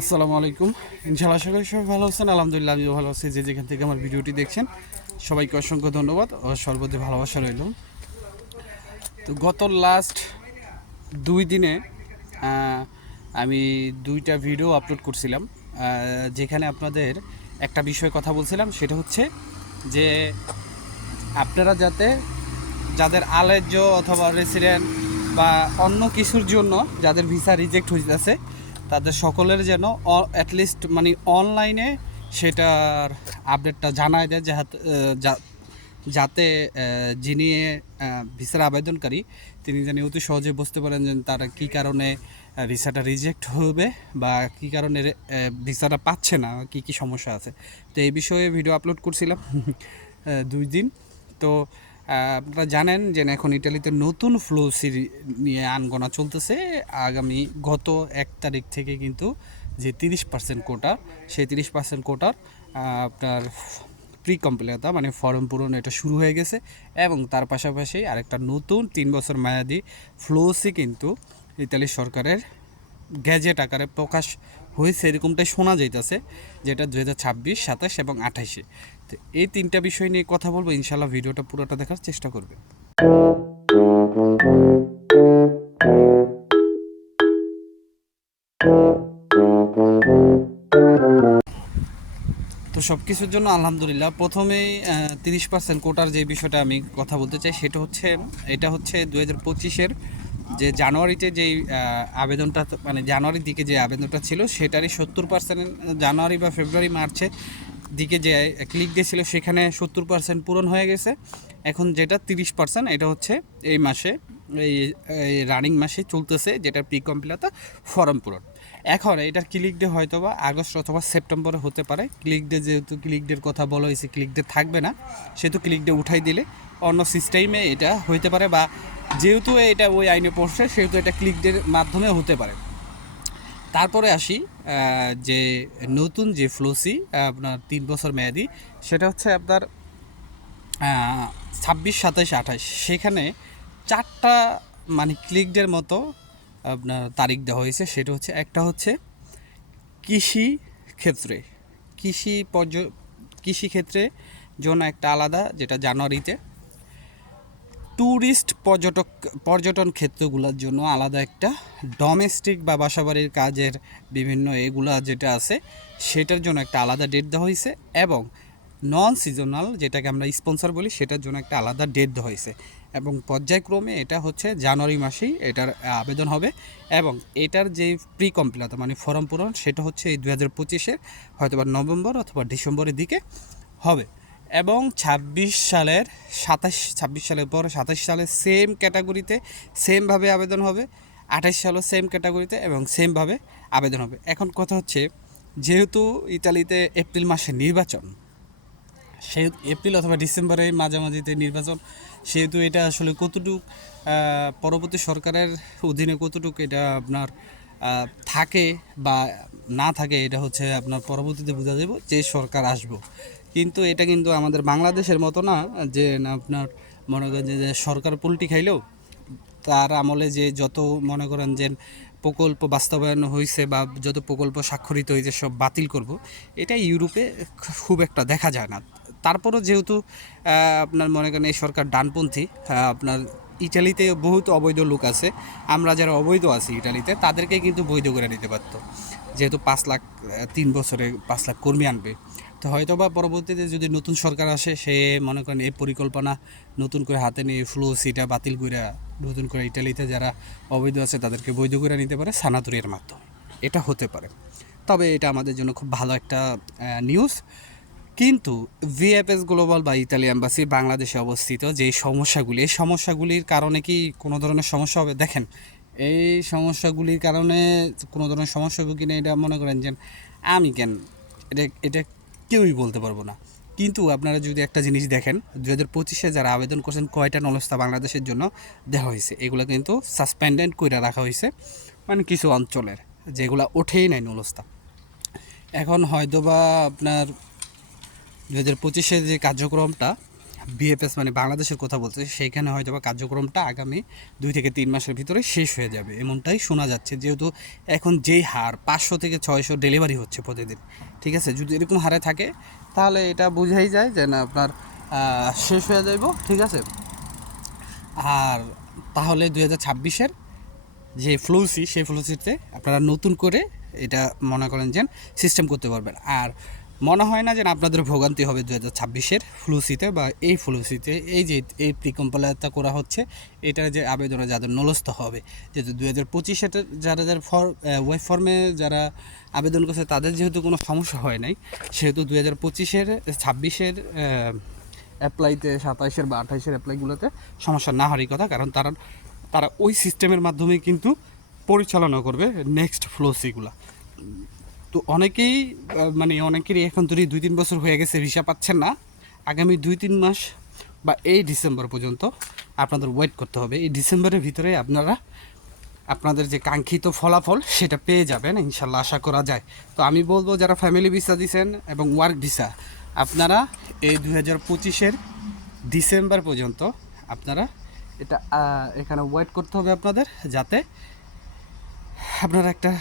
আসসালামু আলাইকুম। ইনশাআল্লাহ আশা করি সবাই ভালো আছেন। আলহামদুলিল্লাহ আমিও ভালো আছি। যে যেখান থেকে আমার ভিডিওটি দেখছেন সবাইকে অসংখ্য ধন্যবাদ ও সর্বদা ভালোবাসা রইল। তো গত লাস্ট 2 দিনে আমি 2টা ভিডিও আপলোড করছিলাম, যেখানে আপনাদের একটা বিষয়ে কথা বলছিলাম, সেটা হচ্ছে যে আপনারা যাদের আলেজ্য অথবা রেসিডেন্ট বা অন্য কিছুর জন্য যাদের ভিসা রিজেক্ট হইতেছে তাদের সকলের যেন অ্যাটলিস্ট মানে অনলাইনে সেটার আপডেটটা জানায় দেয়, যাতে যিনি ভিসার আবেদনকারী তিনি যেন অতি সহজে বুঝতে পারেন যে তারা কী কারণে ভিসাটা রিজেক্ট হবে বা কী কারণে ভিসাটা পাচ্ছে না, কী কী সমস্যা আছে। তো এই বিষয়ে ভিডিও আপলোড করছিলাম 2 দিন। তো আপনারা জানেন যে এখন ইটালিতে নতুন ফ্লো নিয়ে আনগোনা চলতেছে। আগামী গত 1 তারিখ থেকে কিন্তু যে 30% কোটা, সেই 30% কোটার আপনার প্রি কমপ্লিটতা মানে ফর্ম পূরণ এটা শুরু হয়ে গেছে। এবং তার পাশাপাশি আরেকটা নতুন 3 বছর মেয়াদি ফ্লোসি কিন্তু ইতালি সরকারের গ্যাজেট আকারে প্রকাশ হয়েছে, এরকমটাই শোনা যাইতেছে, যেটা 2026, 27 এবং 28-এ। তো এই 3টা বিষয় নিয়ে কথা বলবো। ইনশাল্লাহ ভিডিওটা পুরোটা দেখার চেষ্টা করবে। তো সব কিছুর জন্য আলহামদুলিল্লাহ। প্রথমেই 30% কোটার যে বিষয়টা আমি কথা বলতে চাই, এটা হচ্ছে 2025-এর যে জানুয়ারিতে যেই আবেদনটা, মানে জানুয়ারির দিকে যে আবেদনটা ছিল সেটারই 70%, জানুয়ারি বা ফেব্রুয়ারি মার্চের দিকে যে ক্লিক দিয়েছিল সেখানে 70% পূরণ হয়ে গেছে। এখন যেটা 30% এটা হচ্ছে এই মাসে, এই রানিং মাসে চলতেছে, যেটা প্রি কমপ্লিটতা ফর্ম পূরণ। এখন এটার ক্লিক ডে হয়তো বা আগস্ট অথবা সেপ্টেম্বরে হতে পারে। ক্লিক ডে, যেহেতু ক্লিক ডের কথা বলা হয়েছে, ক্লিক ডে থাকবে না, সেহেতু ক্লিক ডে উঠাই দিলে অন্য সিস্টেমে এটা হইতে পারে, বা যেহেতু এটা ওই আইনে পড়ছে সেহেতু এটা ক্লিক ডের মাধ্যমে হতে পারে। তারপরে আসি যে নতুন যে ফ্লোসি আপনার 3 বছর মেয়াদি, সেটা হচ্ছে আপনার 26, 27, 28, সেখানে 4টা মানে ক্লিক ডের মতো আপনার তারিখ দেওয়া হয়েছে। সেটা হচ্ছে, একটা হচ্ছে কৃষি ক্ষেত্রে, কৃষি কৃষি ক্ষেত্রে জন্য একটা আলাদা, যেটা জানুয়ারিতে। ট্যুরিস্ট পর্যটন ক্ষেত্রগুলোর জন্য আলাদা একটা, ডোমেস্টিক বা বাসাবাড়ির কাজের বিভিন্ন এগুলা যেটা আছে সেটার জন্য একটা আলাদা ডেট দেওয়া হয়েছে। এবং নন সিজনাল, যেটাকে আমরা স্পন্সর বলি, সেটার জন্য একটা আলাদা ডেট দেওয়া হয়েছে। এবং পর্যায়ক্রমে এটা হচ্ছে জানুয়ারি মাসেই এটার আবেদন হবে। এবং এটার যে প্রি কমপ্লিটতা মানে ফর্ম পূরণ, সেটা হচ্ছে এই 2025-এর হয়তো বা নভেম্বর অথবা ডিসেম্বরের দিকে হবে। এবং 26 সালের পর 27 সালে সেম ক্যাটাগরিতে সেমভাবে আবেদন হবে, 28 সালও সেম ক্যাটাগরিতে এবং সেমভাবে আবেদন হবে। এখন কথা হচ্ছে, যেহেতু ইতালিতে এপ্রিল মাসে নির্বাচন, সে এপ্রিল অথবা ডিসেম্বরের মাঝামাঝিতে নির্বাচন, সেহেতু এটা আসলে কতটুক পরবর্তী সরকারের অধীনে কতটুকু এটা আপনার থাকে বা না থাকে, এটা হচ্ছে আপনার পরবর্তীতে বোঝা যাব যে সরকার আসবো। কিন্তু এটা কিন্তু আমাদের বাংলাদেশের মতো না, যে না আপনার মনে করেন যে সরকার পুলটি খাইলেও তার আমলে যে যত মনে করেন যে প্রকল্প বাস্তবায়ন হয়েছে বা যত প্রকল্প স্বাক্ষরিত হয়েছে সব বাতিল করব, এটা ইউরোপে খুব একটা দেখা যায় না। তারপরও যেহেতু আপনার মনে করেন এই সরকার ডানপন্থী, আপনার ইটালিতে বহুত অবৈধ লোক আছে, আমরা যারা অবৈধ আছি ইটালিতে তাদেরকে কিন্তু বৈধ করে নিতে পারতো, যেহেতু 5 লাখ 3 বছরে 5 লাখ কর্মী আনবে। তো হয়তো বা পরবর্তীতে যদি নতুন সরকার আসে, সে মনে করেন এই পরিকল্পনা নতুন করে হাতে নিয়ে ফ্লো সিটা বাতিল করে নতুন করে ইটালিতে যারা অবৈধ আছে তাদেরকে বৈধ করে নিতে পারে সানাতুরিয়ার মাধ্যমে। এটা হতে পারে, তবে এটা আমাদের জন্য খুব ভালো একটা নিউজ। কিন্তু ভিএফএস গ্লোবাল বা ইতালি এম্বাসি বাংলাদেশে অবস্থিত যে সমস্যাগুলি, এই সমস্যাগুলির কারণে কি কোনো ধরনের সমস্যা হবে? দেখেন, এই সমস্যাগুলির কারণে কোনো ধরনের সমস্যা হবে কিনা এটা মনে করেন যে আমি কেন, এটা কেউই বলতে পারবো না। কিন্তু আপনারা যদি একটা জিনিস দেখেন, 2025-এ যারা আবেদন করছেন কয়টা নলস্তা বাংলাদেশের জন্য দেওয়া হয়েছে, এগুলো কিন্তু সাসপেন্ডেড করে রাখা হয়েছে, মানে কিছু অঞ্চলের যেগুলো ওঠেই নাই নলস্তা। এখন হয়তো বা আপনার 2025-এর যে কার্যক্রমটা বিএফএস মানে বাংলাদেশের কথা বলছে, সেইখানে হয়তো বা কার্যক্রমটা আগামী 2 থেকে 3 মাসের ভিতরে শেষ হয়ে যাবে এমনটাই শোনা যাচ্ছে, যেহেতু এখন যেই হার 500 থেকে 600 ডেলিভারি হচ্ছে প্রতিদিন। ঠিক আছে, যদি এরকম হারে থাকে তাহলে এটা বোঝাই যায় যে না আপনার শেষ হয়ে যাইব। ঠিক আছে, আর তাহলে 2026-এর যে ফ্লুসি, সেই ফ্লুসিতে আপনারা নতুন করে এটা মনে করেন যে সিস্টেম করতে পারবেন। আর মনে হয় না যে আপনাদের ভোগান্তি হবে 2026-এর ফ্লুসিতে বা এই ফ্লুসিতে। এই যে এই প্রি কম্পাইলারটা করা হচ্ছে, এটার যে আবেদনে যাদের নলস্থ হবে, যেহেতু 2025-এর যারা যারা ওয়েব ফর্মে যারা আবেদন করছে তাদের যেহেতু কোনো সমস্যা হয় নাই, সেহেতু 2025-এর 26-এর অ্যাপ্লাইতে 27-এর বা 28-এর অ্যাপ্লাইগুলোতে সমস্যা না হওয়ারই কথা, কারণ তারা তারা ওই সিস্টেমের মাধ্যমে কিন্তু পরিচালনা করবে নেক্সট ফ্লোসিগুলো। তো অনেকেই মানে অনেকেরই এখন যদি 2-3 বছর হয়ে গেছে ভিসা পাচ্ছেন না, আগামী 2-3 মাস বা এই ডিসেম্বর পর্যন্ত আপনাদের ওয়েট করতে হবে। এই ডিসেম্বরের ভিতরে আপনারা আপনাদের যে কাঙ্ক্ষিত ফলাফল সেটা পেয়ে যাবেন ইনশাল্লাহ, আশা করা যায়। তো আমি বলবো যারা ফ্যামিলি ভিসা দিচ্ছেন এবং ওয়ার্ক ভিসা, আপনারা এই 2025-এর ডিসেম্বর পর্যন্ত আপনারা এটা এখানে ওয়েট করতে হবে আপনাদের, যাতে আপনারা একটা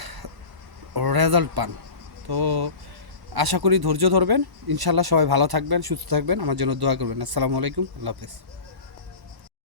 রেজাল্ট পান। তো আশা করি ধৈর্য ধরবেন, ইনশাল্লাহ সবাই ভালো থাকবেন, সুস্থ থাকবেন, আমার জন্য দোয়া করবেন। আসসালামু আলাইকুম, আল্লাহ হাফেজ।